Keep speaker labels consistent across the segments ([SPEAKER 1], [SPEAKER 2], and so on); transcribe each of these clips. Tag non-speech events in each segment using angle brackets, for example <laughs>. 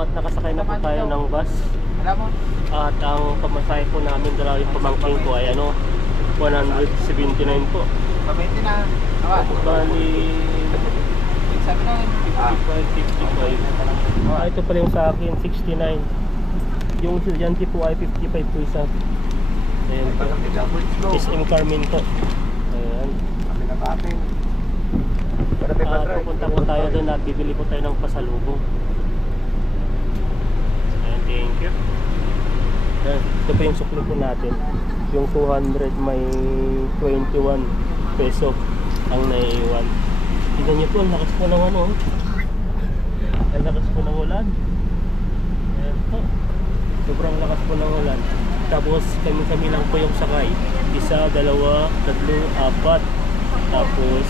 [SPEAKER 1] po at nakasakay na po tayo ng bus. At ang pamasahe po namin dalawa yung pamangking ko ay ano, 179 po.
[SPEAKER 2] Pabente na.
[SPEAKER 1] Bali,
[SPEAKER 2] Sabi na yun. Ah.
[SPEAKER 1] 55, 55. Ah, ito pala yung sa akin, 69. Yung estudyante po ay 55 po isa. Ayan po. SM Carmen po. Ayan.
[SPEAKER 2] Kami na may
[SPEAKER 1] At
[SPEAKER 2] patry.
[SPEAKER 1] pupunta po tayo doon at bibili po tayo ng pasalubong. Thank you. Ayan, ito po yung sukli po natin. Yung 200 may 21 peso ang naiiwan. Tignan niyo po, ang lakas po ng ano. oh. <laughs> Ang lakas po ng ulan. Ayan po. Sobrang lakas po ng ulan. Tapos kami-kami lang po yung sakay. Isa, dalawa, tatlo, apat. Tapos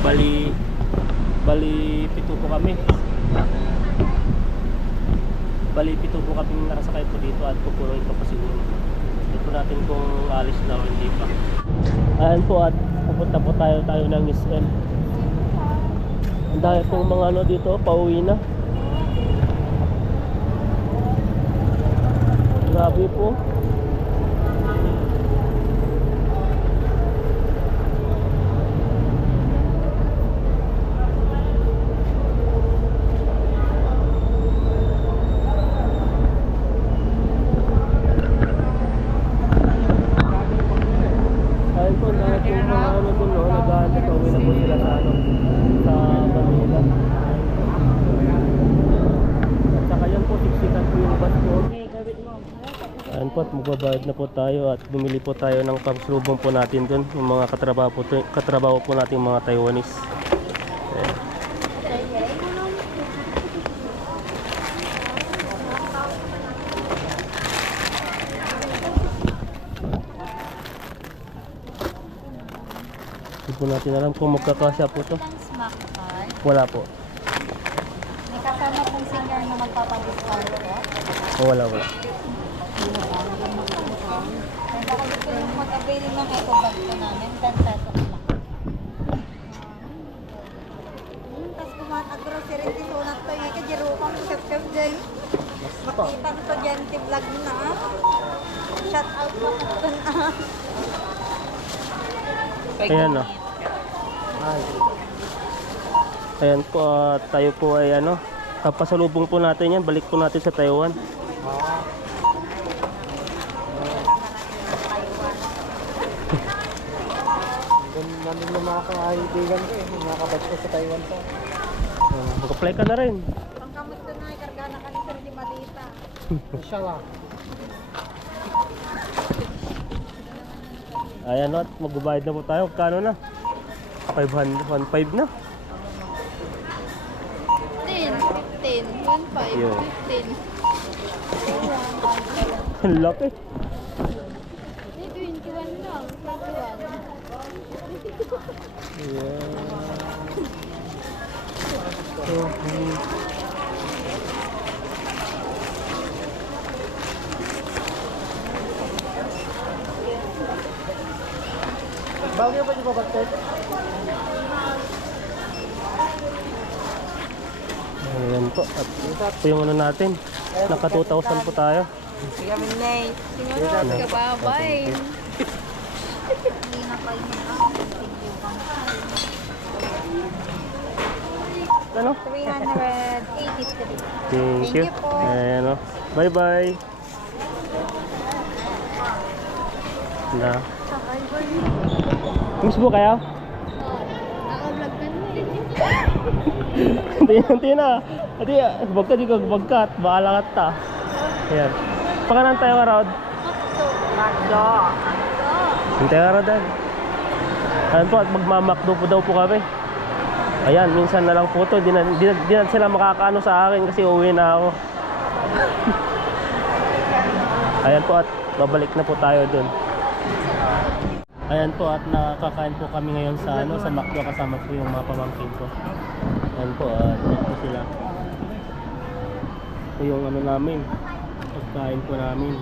[SPEAKER 1] bali bali pito po kami. Bali pito po kami nakasakay po dito at pupuroin pa po siguro. Ito natin kung alis na o hindi pa. Ayan po at pupunta po tayo tayo ng SM. Dami pong mga ano dito, pauwi na. Grabe po. Ayun po, dahil po mga ano dun, no, nag-ano, pauwi na po sila sa ano, sa Manila. At saka yan po, 60 po yung bus po. Ayun po, at magbabayad na po tayo at bumili po tayo ng pamslubong po natin dun, yung mga katrabaho po, katrabaho po natin mga Taiwanese. Ayan. Hindi po natin alam kung magkakasya po to. Wala po.
[SPEAKER 3] May kasama pong senior na magpapadiscount po.
[SPEAKER 1] O, wala, wala.
[SPEAKER 3] Kung baka gusto mag-avail ng eco bag po namin, 10 pesos lang. Hmm, tas kumain ang grocery din sunat to yung kajiro kang kusap-kusap dyan. Makita ko to dyan, vlog mo na. Shout out mo ko ah.
[SPEAKER 1] Ayan o. Ayan po, ah, tayo po ay ano, kapasalubong po natin yan, balik po natin sa Taiwan.
[SPEAKER 2] Nandun yung mga kaibigan ko eh. Mga kabatch ko sa Taiwan pa.
[SPEAKER 1] Uh, Mag-apply ka na rin.
[SPEAKER 3] Pangkamusta na, ikarga na kanisa di malita. <laughs>
[SPEAKER 2] Siya nga.
[SPEAKER 1] Ayan at magbabayad na po tayo. Kano na? 500, 1.5 na.
[SPEAKER 3] 10, 15, 1,
[SPEAKER 1] Yo.
[SPEAKER 3] 15.
[SPEAKER 1] Ang laki.
[SPEAKER 3] May 21 lang, 21.
[SPEAKER 1] Ayan. Okay.
[SPEAKER 2] Bagay ba yung babatid?
[SPEAKER 1] Ayan po. At ito yung ano natin. Naka 2,000 po tayo.
[SPEAKER 2] Sige kami Nay.
[SPEAKER 3] Sinunod ka ba? Bye! Hindi
[SPEAKER 1] Ano?
[SPEAKER 3] 383.
[SPEAKER 1] Thank
[SPEAKER 3] Thank
[SPEAKER 1] you.
[SPEAKER 3] you po.
[SPEAKER 1] Ayan o. Bye-bye. Na. Miss mo kayo? <laughs>
[SPEAKER 3] Naka-vlog ka na eh.
[SPEAKER 1] Tina. Ati, wag ka di ka bagkat. Baala ka ta. Ayan. Pakanan tayo ka Rod.
[SPEAKER 3] Makdo.
[SPEAKER 1] Hintay ka Rod. Ayan Ayan po at magmamakdo po daw po kami. Ayan, minsan na lang po to. Di na, di, di na sila makakaano sa akin kasi uwi na ako. Ayan po at babalik na po tayo dun. Ayan po at nakakain po kami ngayon sa ano sa McDo kasama po yung mga pamangkin ko. Ayan po at ito sila. Ito yung ano namin. Pagkain po namin.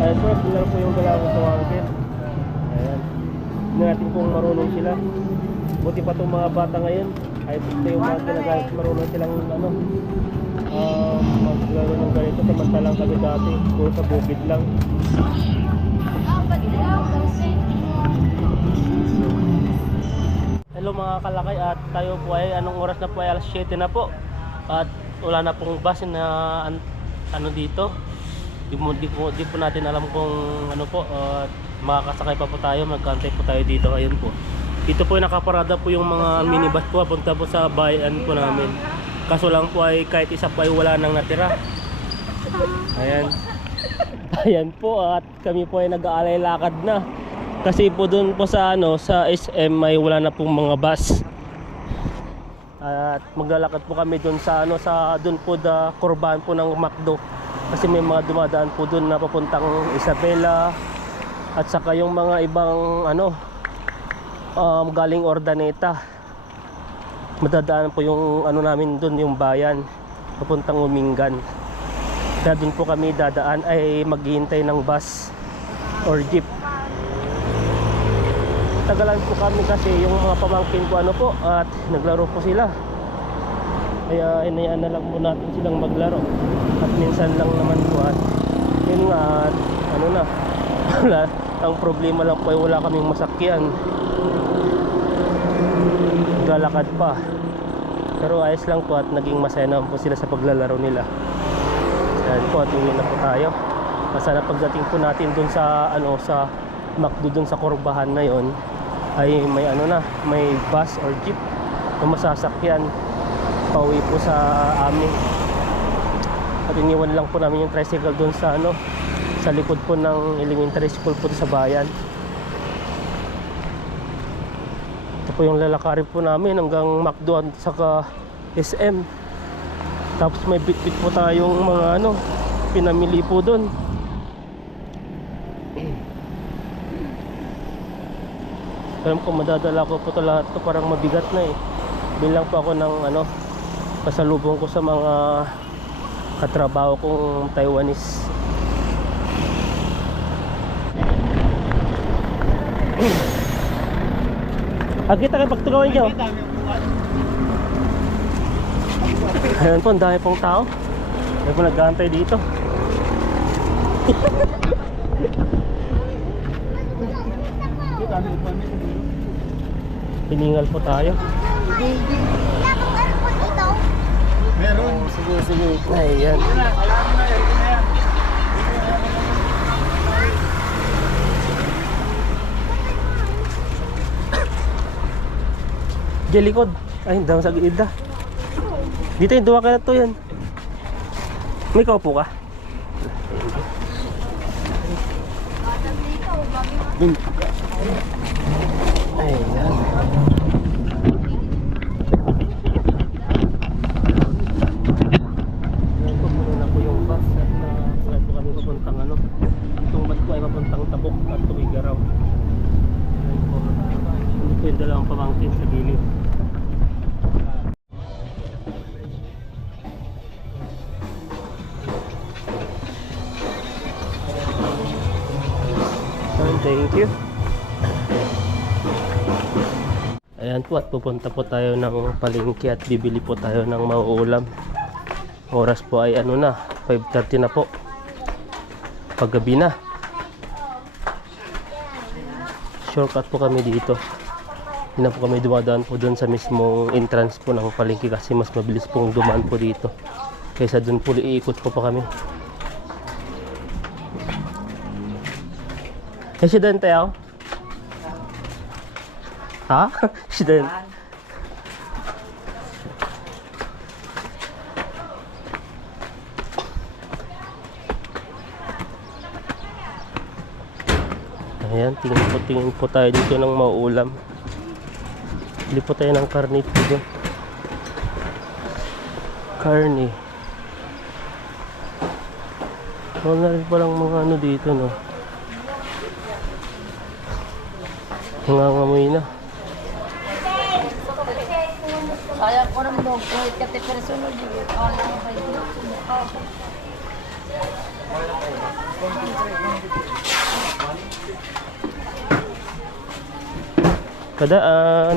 [SPEAKER 1] Ayan po, sila po yung dalawang pamangkin. Ayan. Hindi natin kung marunong sila. Buti pa itong mga bata ngayon. Kahit ito yung mga ginagamit, marunong silang ano, um, maglaro ng ganito. Samantalang kami dati, puro sa bukid lang. Hello mga kalakay at tayo po ay anong oras na po ay alas 7 na po at wala na pong bus na an- ano dito di, mo, di, po, di po natin alam kung ano po at makakasakay pa po tayo magkantay po tayo dito ngayon po. Dito po ay nakaparada po yung mga minibus po punta po sa bayan po namin. Kaso lang po ay kahit isa po ay wala nang natira. Ayan. Ayan po at kami po ay nag-aalay lakad na. Kasi po doon po sa ano sa SM may wala na pong mga bus. At maglalakad po kami doon sa ano sa doon po da kurbahan po ng McDo. Kasi may mga dumadaan po doon na papuntang Isabela at saka yung mga ibang ano um, galing Ordaneta. Madadaan po yung ano namin doon yung bayan papuntang Umingan. Kaya doon po kami dadaan ay maghihintay ng bus or jeep tagalan po kami kasi yung mga pamangkin ko ano po at naglaro po sila kaya inayaan na lang po natin silang maglaro at minsan lang naman po at yun nga at ano na wala. Ang problema lang po ay wala kaming masakyan. Galakad pa. Pero ayos lang po at naging masaya naman po sila sa paglalaro nila. Yan po at uwi na po tayo. Sana pagdating po natin dun sa ano sa McDo dun sa kurbahan na yon ay may ano na, may bus or jeep na masasakyan. Pauwi po sa amin. At iniwan lang po namin yung tricycle doon sa ano, sa likod po ng elementary school po sa bayan. Ito po yung lalakarin po namin hanggang McDo at saka SM. Tapos may bit-bit po tayong mga ano, pinamili po doon. <clears throat> Alam ko madadala ko po ito lahat to parang mabigat na eh. Bilang po ako ng ano, pasalubong ko sa mga katrabaho kong Taiwanese. Agit ka pagtugawan niyo. Ayan po, ang dami pong tao. Ayan po nag-aantay dito. Piningal po tayo.
[SPEAKER 2] Meron.
[SPEAKER 1] Sige, sige. Ayan. Diyan likod. Ay, daw sa gilid. Dito yung duwa ka na to yan. May kaupo ka? Dun. Thank you. Ayan po at pupunta po tayo ng palengke at bibili po tayo ng mauulam. Oras po ay ano na, 5.30 na po. Paggabi na. Shortcut po kami dito. Hindi na po kami dumadaan po doon sa mismong entrance po ng palengke kasi mas mabilis pong dumaan po dito. Kaysa doon po iikot po pa kami. Residente ako? Ha? <laughs> Resident. Ayan, tingin po, tingin po tayo dito ng mauulam. Bili po tayo ng karne dito. Karne. Wala rin palang mga ano dito, no? Nangangamoy na.
[SPEAKER 4] Sayang ko rin mo, kahit kate personal. Kala ko yun?
[SPEAKER 1] Kadaan.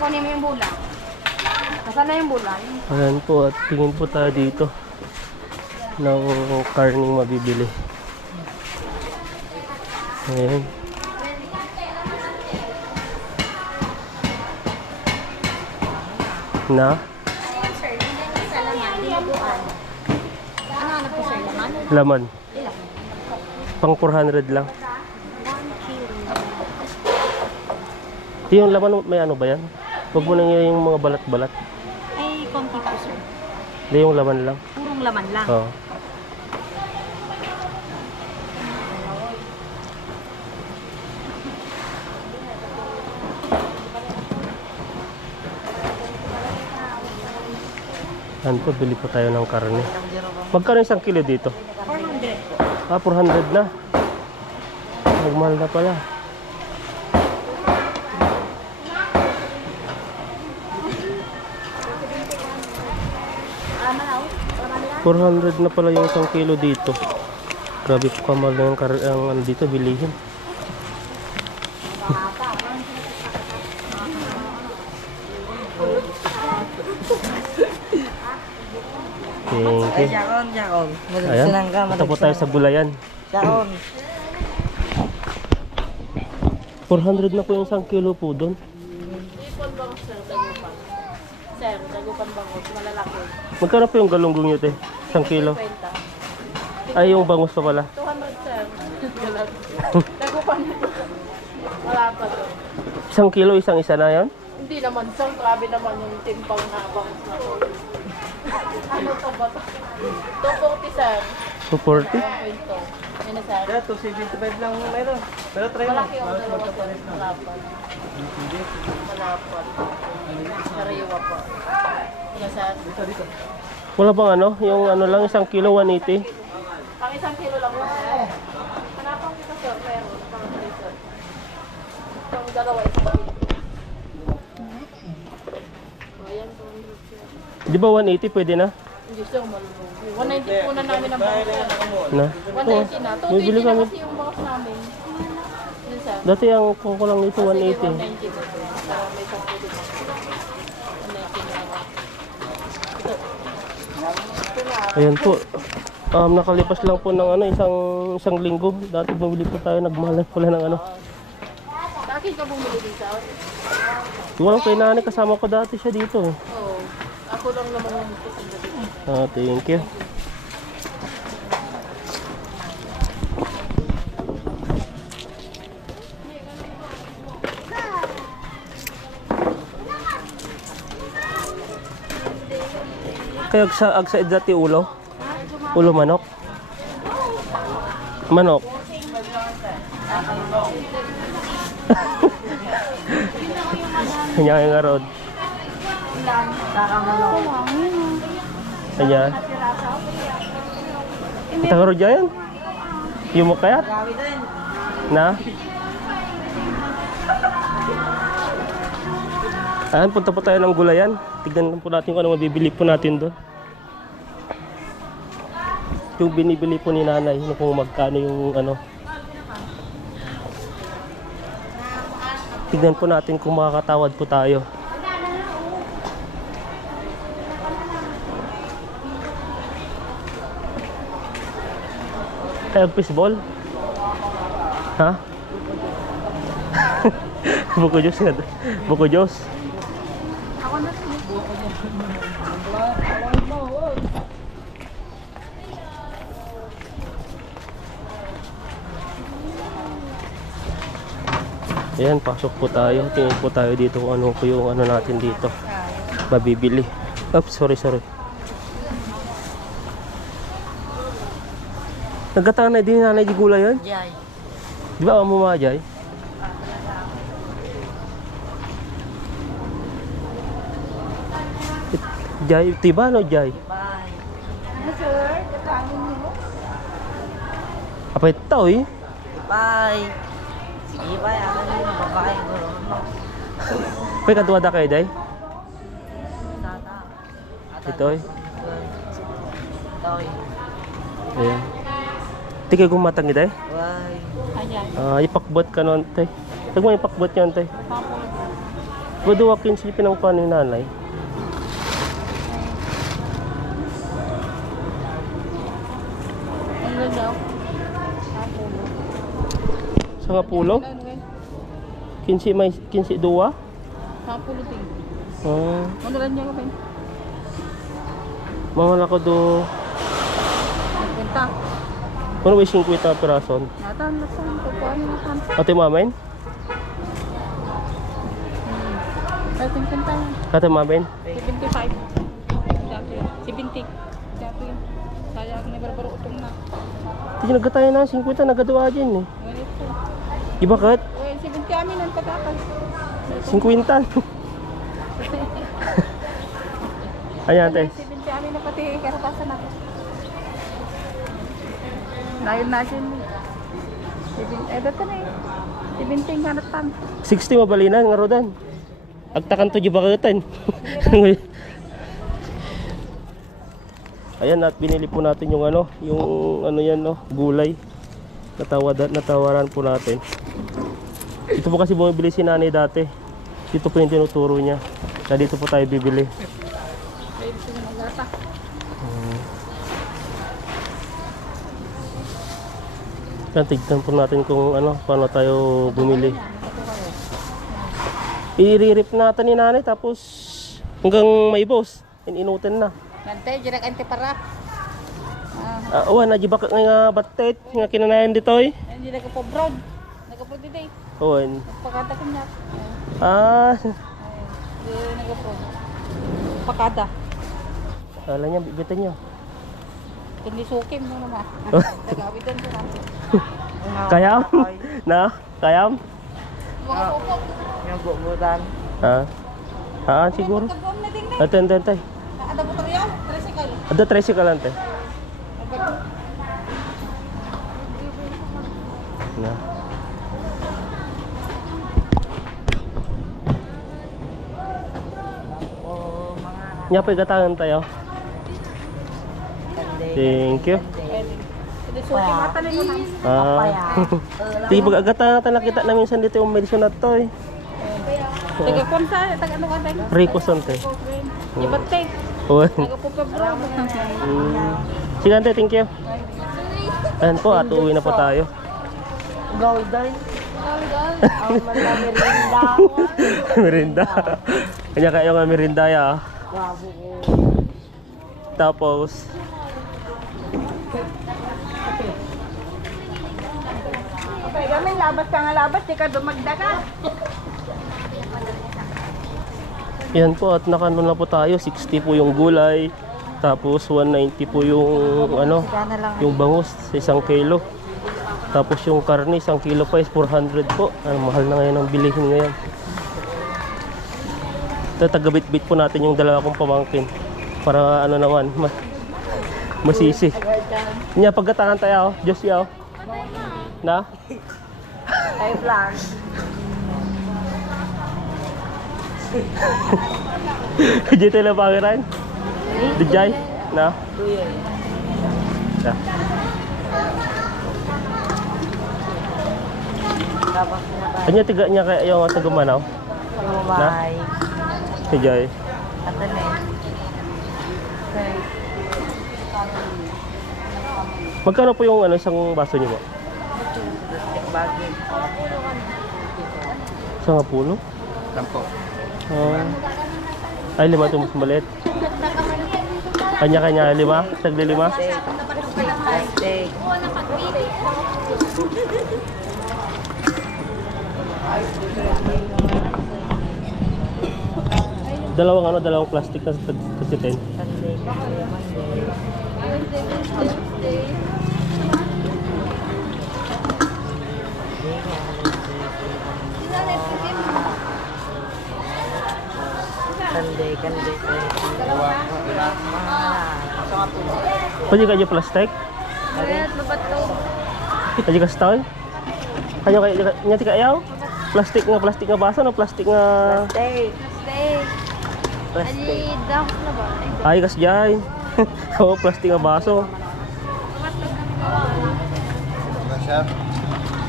[SPEAKER 5] kunin mo yung bulang. Nasaan na yung bulang?
[SPEAKER 1] Ayan po at tingin po tayo dito ng karning mabibili. Ayan. Na?
[SPEAKER 3] Laman. Ano ano.
[SPEAKER 1] Pang 400 lang. Ito yung laman, may ano ba yan? Huwag mo na yung mga balat-balat.
[SPEAKER 3] Ay, konti po sir.
[SPEAKER 1] Hindi yung laman lang.
[SPEAKER 3] Purong laman lang.
[SPEAKER 1] Oo. Yan po, bili po tayo ng karne. Magkano isang kilo dito?
[SPEAKER 3] 400.
[SPEAKER 1] Ah, 400 na. Nagmahal na pala.
[SPEAKER 3] Malaw?
[SPEAKER 1] 400 na pala yung isang kilo dito. Grabe po kamal na yung, ang ano dito, bilihin. Thank you.
[SPEAKER 6] Yakon, yakon.
[SPEAKER 1] Ayan, ito po tayo sa gulayan.
[SPEAKER 6] Yakon.
[SPEAKER 1] 400 na po yung isang kilo po doon.
[SPEAKER 5] Ipon bangus sir, dagupan. Sir, dagupan bangus, malalaki.
[SPEAKER 1] Magkano po yung galunggong nyo, te? Isang kilo?
[SPEAKER 5] 20.
[SPEAKER 1] Ay, yung bangus pa pala.
[SPEAKER 5] 200 sir. <laughs> Galat. dagupan nito. Wala pa to.
[SPEAKER 1] Isang kilo, isang isa na yan?
[SPEAKER 5] Hindi naman sir, grabe naman yung timpang na bangus na to. Ano to ba to? 240 sir.
[SPEAKER 1] 240?
[SPEAKER 5] 1.2. Yan na sir.
[SPEAKER 6] Yeah, 275 lang meron. Pero try mo.
[SPEAKER 5] Malaki ang dalawa sir. Malapad. Malapad. Sariwa po. Yan sir.
[SPEAKER 6] Dito, dito.
[SPEAKER 1] Wala bang ano? Yung ano lang, isang kilo, 180?
[SPEAKER 5] Ang isang kilo lang po sir. Hanapan kita sir, pero pang sir. Itong dalawa isang kilo. Ayan, 200 sir.
[SPEAKER 1] Di ba 180 pwede na?
[SPEAKER 5] Hindi sir, malulog. 190 po na namin ang bangus sir.
[SPEAKER 1] Na?
[SPEAKER 5] 190 na.
[SPEAKER 1] bibili
[SPEAKER 5] 220 na
[SPEAKER 1] kami.
[SPEAKER 5] kasi yung bangus namin. Yun sir.
[SPEAKER 1] Dati ang kung ko lang dito, 180.
[SPEAKER 5] Sige, 190 po. So, may 10 dito. 190 na.
[SPEAKER 1] Ayan po. Um, nakalipas lang po ng ano, isang isang linggo. Dati bumili po tayo, nagmahal na pala ng ano.
[SPEAKER 5] Sa akin ka bumili sa
[SPEAKER 1] Walang kay nanay, kasama ko dati siya dito.
[SPEAKER 5] Oo. Ako lang naman yung
[SPEAKER 1] Ah, thank you. Kaya sa agsa dati ulo? Ulo manok? Manok? Kanya nga rod. Kanya. Kita nga rod yan? Yung mo? Na? Ayan, punta po tayo ng gulayan. Tignan po natin kung ano mabibili po natin doon. Yung binibili po ni nanay, yung kung magkano yung ano. Tignan po natin kung makakatawad po tayo. Kaya fishball? Ha? <laughs> Buko Diyos nga. Buko Diyos. Ayan, pasok po tayo. Tingin po tayo dito kung ano po yung ano natin dito. Mabibili. Oops, sorry, sorry. Nagkatang na din nanay di gulay yan?
[SPEAKER 5] Jai.
[SPEAKER 1] Di ba mo mga Jai? Jai, tiba no Jai?
[SPEAKER 5] Bye.
[SPEAKER 3] Ano sir? Kakanin mo?
[SPEAKER 1] Apa ito eh?
[SPEAKER 5] Bye. Sige ba? Ano yung babae ko?
[SPEAKER 1] Pwede katuwada kayo Jai?
[SPEAKER 5] Tata.
[SPEAKER 1] Ito eh.
[SPEAKER 5] Toy.
[SPEAKER 1] Ayan. Tigay gumatang ito eh.
[SPEAKER 5] Bye.
[SPEAKER 3] Ayan.
[SPEAKER 1] Ah, ipakbot ka nun tay. Huwag mo ipakbot yan tay. Baduwa kinsi pinangkuhan ni nanay.
[SPEAKER 4] Ano daw?
[SPEAKER 1] Sa nga pulo?
[SPEAKER 4] Nga?
[SPEAKER 1] Kinsi may kinsi duwa?
[SPEAKER 4] Kapulo ting.
[SPEAKER 1] Ah,
[SPEAKER 4] Ano lang niya ko ba?
[SPEAKER 1] mga ko do. Kuno ba 50 pirason?
[SPEAKER 4] Natan, natan. Pagkuhan na natan.
[SPEAKER 1] Ate mamen?
[SPEAKER 4] Ay, kwenta lang.
[SPEAKER 1] Ate mamen?
[SPEAKER 4] 75. Dati yun. 70. Dati yun. Kaya ako na barbaro utong na.
[SPEAKER 1] Hindi nagkatayo na 50 nagaduwa dyan eh.
[SPEAKER 4] Ngunit po.
[SPEAKER 1] Iba kat?
[SPEAKER 4] Uy, 70 amin ang pagkakal.
[SPEAKER 1] 50. <laughs> Ayan te.
[SPEAKER 4] 70 amin na pati karatasan ako. Nayon na siya. Eh, dito na eh. 70 nga natan.
[SPEAKER 1] 60 mabalinan nga rodan. Agtakan to jibakatan. Ayan at binili po natin yung ano, yung ano yan no, gulay. Natawad natawaran po natin. Ito po kasi bumibili si nanay dati. Dito po yung tinuturo niya. Na dito po tayo bibili.
[SPEAKER 4] Pwede siya magata.
[SPEAKER 1] Yan, tignan po natin kung ano, paano tayo bumili. I-rip natin ni nanay tapos hanggang may boss. Ininutin na.
[SPEAKER 4] Nante, jirak ante para. Ah,
[SPEAKER 1] uh, na jibak nga batet nga kinanayan ditoy.
[SPEAKER 4] hindi na po brown. Nagapo dito eh.
[SPEAKER 1] Owen.
[SPEAKER 4] Pakada ko niya.
[SPEAKER 1] Ah,
[SPEAKER 4] Hindi nagapo. Pakada.
[SPEAKER 1] kala niya bibitin niyo.
[SPEAKER 4] Hindi sukim mo naman. Nagawid din ko natin.
[SPEAKER 1] Kayam? <laughs> na? Kayam?
[SPEAKER 4] Mga pupok.
[SPEAKER 2] Yung bubutan.
[SPEAKER 1] Ha? Ah, siguro. Ate, ate, ate.
[SPEAKER 4] Ada po tayo. Tricycle.
[SPEAKER 1] Ada 13 ka lang.
[SPEAKER 4] Nagbago.
[SPEAKER 1] Na. Nya pa tayo. Thank you. <laughs>
[SPEAKER 4] Na yun.
[SPEAKER 1] Ah. Di pag agatan natin nakita na minsan dito yung medicine na to eh.
[SPEAKER 4] Taga konsa, taga ano ka tayo?
[SPEAKER 1] Rico Sante.
[SPEAKER 4] Ibat tayo.
[SPEAKER 1] Owen.
[SPEAKER 4] Taga po pa.
[SPEAKER 1] Mm. Sige, ate, thank you. Ayan po, at uwi na po tayo.
[SPEAKER 2] Golden. Ang <laughs> merinda.
[SPEAKER 1] merinda. Kanya kayo nga merinda ya.
[SPEAKER 2] Ko.
[SPEAKER 1] Tapos,
[SPEAKER 4] Okay, kami labas ka nga labas, di ka dumagdaga.
[SPEAKER 1] yan po at nakano na po tayo. 60 po yung gulay. Tapos 190 po yung ano, yung bangus sa isang kilo. Tapos yung karne, isang kilo pa is 400 po. Ano, mahal na ngayon ang bilihin ngayon. Ito, tagabit-bit po natin yung dalawa kong pamangkin. Para ano naman, ma masisi. Nya pagkatangan tayo, Diyos yaw. Na?
[SPEAKER 2] Tayo vlog.
[SPEAKER 1] Dito lang pangiran? Dijay? Na? Na. Anya tiga niya kaya yung sa gumanaw?
[SPEAKER 2] Lumay.
[SPEAKER 1] Dijay.
[SPEAKER 2] At ano eh.
[SPEAKER 1] Magkano po yung ano isang baso niyo po?
[SPEAKER 2] Plastic bagay.
[SPEAKER 1] Sa pulo?
[SPEAKER 2] Sampo.
[SPEAKER 1] Ah. ay, lima itong mas maliit. Kanya-kanya, lima? Tagli lima?
[SPEAKER 2] Plastic.
[SPEAKER 1] Dalawang ano, dalawang plastic na kasitin.
[SPEAKER 2] Sunday. Monday. Sunday, Sunday, Dalawa.
[SPEAKER 1] Pwede kayo plastic? Pwede ka stone? Kanyo kayo, nya tika ayaw? Plastic nga, plastic nga baso, no? Plastic nga...
[SPEAKER 2] Stay. Plastic.
[SPEAKER 1] Ay, kas jay. <laughs> Oo, plastic nga baso.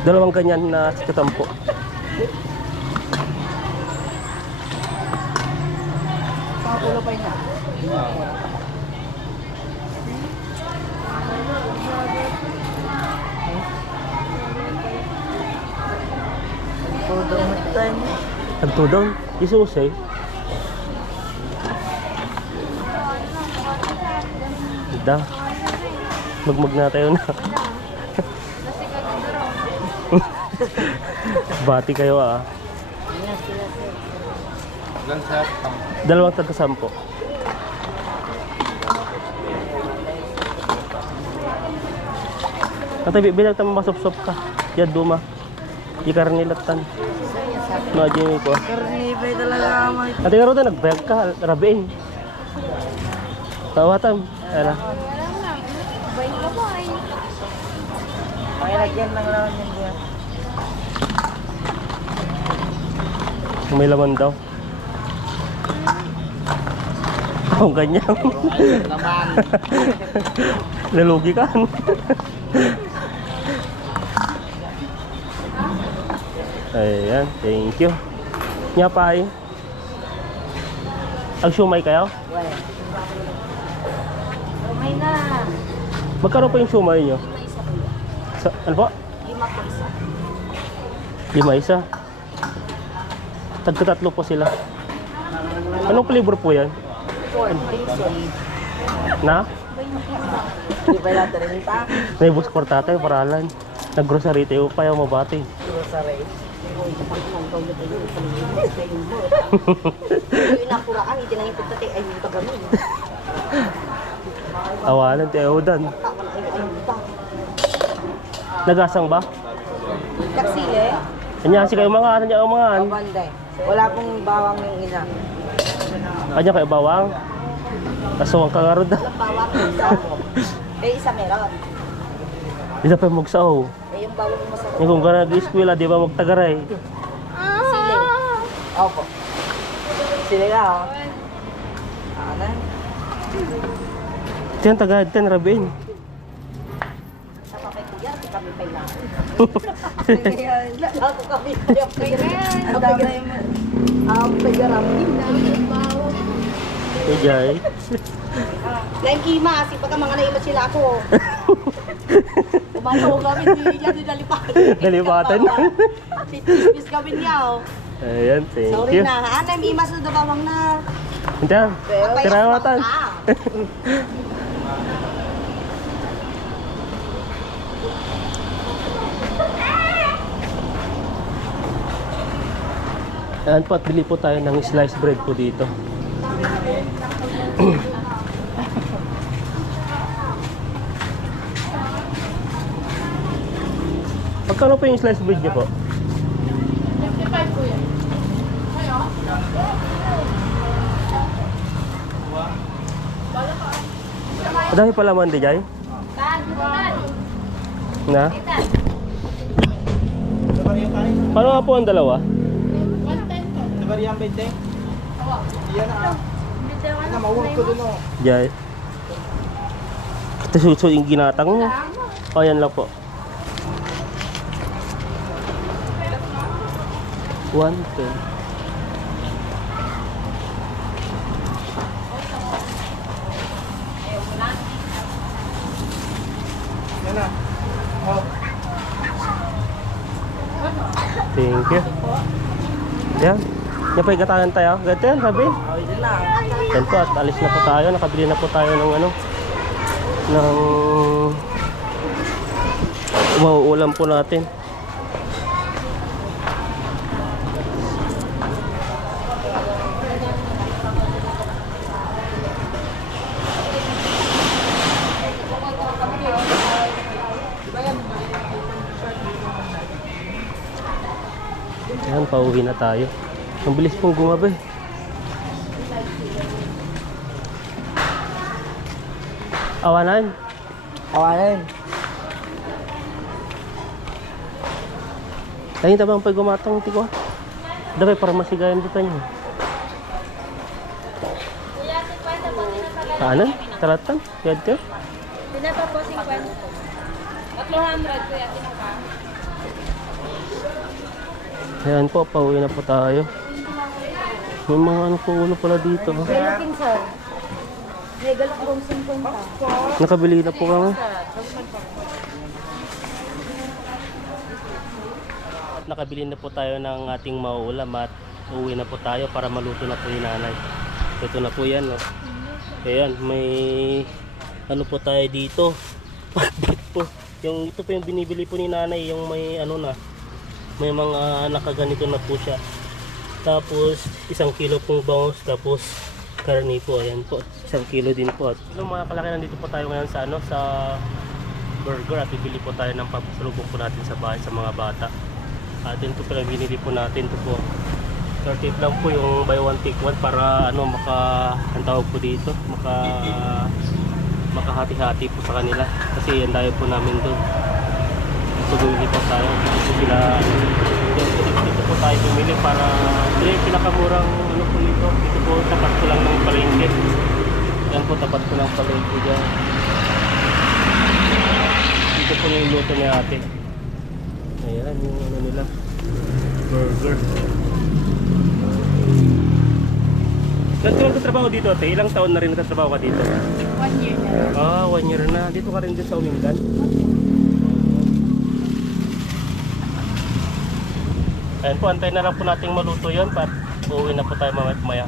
[SPEAKER 1] Dalawang ganyan na katampo.
[SPEAKER 4] Pakulo pa niya.
[SPEAKER 1] Nagtudon. Isusay. Da. Magmag na tayo na. <laughs> Bati kayo ah.
[SPEAKER 4] Ilan sir?
[SPEAKER 1] Dalawang taga sampo. Katabi, bilang tamo masop-sop ka. Yan duma. Ikar nilatan. Maji ko.
[SPEAKER 2] Karnibay talaga may
[SPEAKER 1] Ate karo ta nagbayag ka, rabiin. Tawatan. Ala.
[SPEAKER 2] Bay ka boy.
[SPEAKER 4] Makilagyan lang lang yan.
[SPEAKER 1] May laman daw. Oh, ganyan. Nalugi ka. Ayan, thank you. Nga pa ay. Ang shumay kayo?
[SPEAKER 2] May na.
[SPEAKER 1] Magkano pa yung shumay nyo? Sa, ano po?
[SPEAKER 2] Lima po isa.
[SPEAKER 1] Lima isa. Tagkatatlo po sila. Anong flavor po yan? Na?
[SPEAKER 4] Hindi pa natin rin pa.
[SPEAKER 1] Naibos ko tatay, paralan. Nag-grocery tayo pa yung mabati.
[SPEAKER 4] Grocery.
[SPEAKER 2] Yung yung yung.
[SPEAKER 1] Awalan tayo dan.
[SPEAKER 2] Takon ay ay pa.
[SPEAKER 1] Nagasang ba?
[SPEAKER 2] Taksile?
[SPEAKER 1] Kanya si kayo mga ano niya mga an.
[SPEAKER 2] Banday. Wala pong bawang ng ina.
[SPEAKER 1] Kanya kayo bawang. Kasuwang ka nga ro da.
[SPEAKER 2] Walang bawang ng isa. Eh, isa meron.
[SPEAKER 1] Di na pa magsaw.
[SPEAKER 2] Eh, yung bawang yung masarap.
[SPEAKER 1] Yung kung ka nag-eskwela, di ba magtagaray?
[SPEAKER 2] Sili.
[SPEAKER 4] Opo. Sila ka oh. Ano?
[SPEAKER 1] Diyan tagad, ten rabin.
[SPEAKER 2] Sa papay kuya, si kami pa lang. <laughs> Ako kami pa yung kailan. Ang dami mo. Ang payaram.
[SPEAKER 1] Ijay.
[SPEAKER 2] Lain kima, si pagka mga naima sila ako. Kumasaw kami, di yan dinalipan.
[SPEAKER 1] Nalipatan.
[SPEAKER 2] Titis kami niya. oh.
[SPEAKER 1] Ayan, thank
[SPEAKER 2] Sorry
[SPEAKER 1] you.
[SPEAKER 2] na. Ah, namimas na bawang na.
[SPEAKER 1] Tirawatan.
[SPEAKER 2] na ka.
[SPEAKER 1] Ayan po, at bili po tayo ng sliced bread po dito. <clears throat> Magkano po yung sliced bread niyo po?
[SPEAKER 5] 55 po yan.
[SPEAKER 1] Dahil pala man di jay? Na? Paano nga po ang dalawa?
[SPEAKER 5] 110 po.
[SPEAKER 4] Sabar yan, Bente?
[SPEAKER 5] Awa.
[SPEAKER 4] Yan na. Yan na, mawag ko dun oh.
[SPEAKER 1] Jay. Ito suso yung ginatang niya. O, yan lang po. One, ten.
[SPEAKER 4] Yan na. Oh.
[SPEAKER 1] Thank you. Yan. Yan pa igatanan tayo. Ganito yan, sabi. Yan po, at alis na po tayo. Nakabili na po tayo ng ano, ng mauulam po natin. Yan, pauwi na tayo. Ang bilis pong gumabi. Awanan.
[SPEAKER 4] Kawanan.
[SPEAKER 1] Ayun tabang pag gumatang tiko. Dapat para masigayan dito niyo. Kanan? Taratan? Gad ka?
[SPEAKER 5] Pinapa po 50. 300 kuya, pinapa.
[SPEAKER 1] Ayan po, pauwi na po tayo. May mga ano po ulo pala dito. oh.
[SPEAKER 3] Galokin, sir. May galok kong 50.
[SPEAKER 1] Nakabili na po kami. Nakabili na po tayo ng ating mauulam at uuwi na po tayo para maluto na po yung nanay. Ito na po yan. No? Ayan, may ano po tayo dito. <laughs> Pakbit po. Yung ito po yung binibili po ni nanay, yung may ano na, may mga nakaganito na po siya. Tapos isang kilo pong bangus, tapos karni po, ayan po. Isang kilo din po. At yung mga kalaki nandito po tayo ngayon sa ano, sa burger at bibili po tayo ng papasalubong po natin sa bahay sa mga bata. At yun po pala binili po natin ito po. 30 lang po yung buy one take one para ano maka ang tawag po dito maka makahati-hati po sa kanila kasi ang dayo po namin doon so bumili po tayo sila dito, dito po tayo bumili para ito yung pinakamurang ano po dito dito po tapat ko lang ng palengke yan po tapat ko ng palengke dyan dito po yung luto ni ate ayan yung ano nila burger Nagtuwag ka trabaho dito, ate? Ilang taon na rin nagtatrabaho ka dito?
[SPEAKER 4] One year na.
[SPEAKER 1] Ah, one year na. Dito ka rin din sa Umingan? Ayan po, antay na lang po nating maluto yun pat uuwi na po tayo mamaya maya.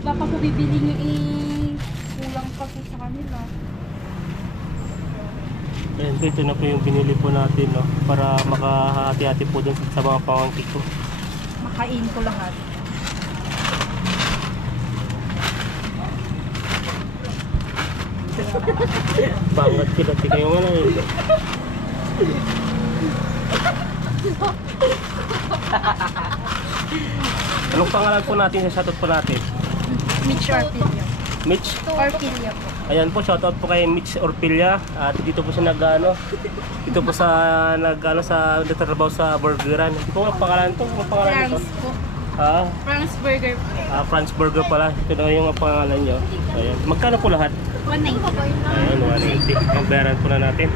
[SPEAKER 4] Pa po bibili niyo eh. Kulang pa po sa kanila.
[SPEAKER 1] Ayan po, ito na po yung binili po natin, no? Para makahati-hati po dun sa mga pangangkik ko.
[SPEAKER 4] Makain ko lahat. <laughs>
[SPEAKER 1] Bangat di kayo nga lang eh. <laughs> Anong pangalan po natin sa shoutout po natin?
[SPEAKER 4] Mitch Orpilio.
[SPEAKER 1] Mitch?
[SPEAKER 4] Orpilio po.
[SPEAKER 1] Ayan po, shoutout po kay Mitch Orpilla at dito po siya nag ano, dito po sa nag ano sa nagtatrabaho sa burgeran. Hindi ko ang pangalan to, ang pangalan nito.
[SPEAKER 4] France po.
[SPEAKER 1] Ah,
[SPEAKER 4] France Burger po.
[SPEAKER 1] ah, Franz Burger pala. Ito na yung pangalan niyo. Ayan. Magkano po lahat?
[SPEAKER 4] 190 po.
[SPEAKER 1] Ayan, 180. Ang bayaran po na natin.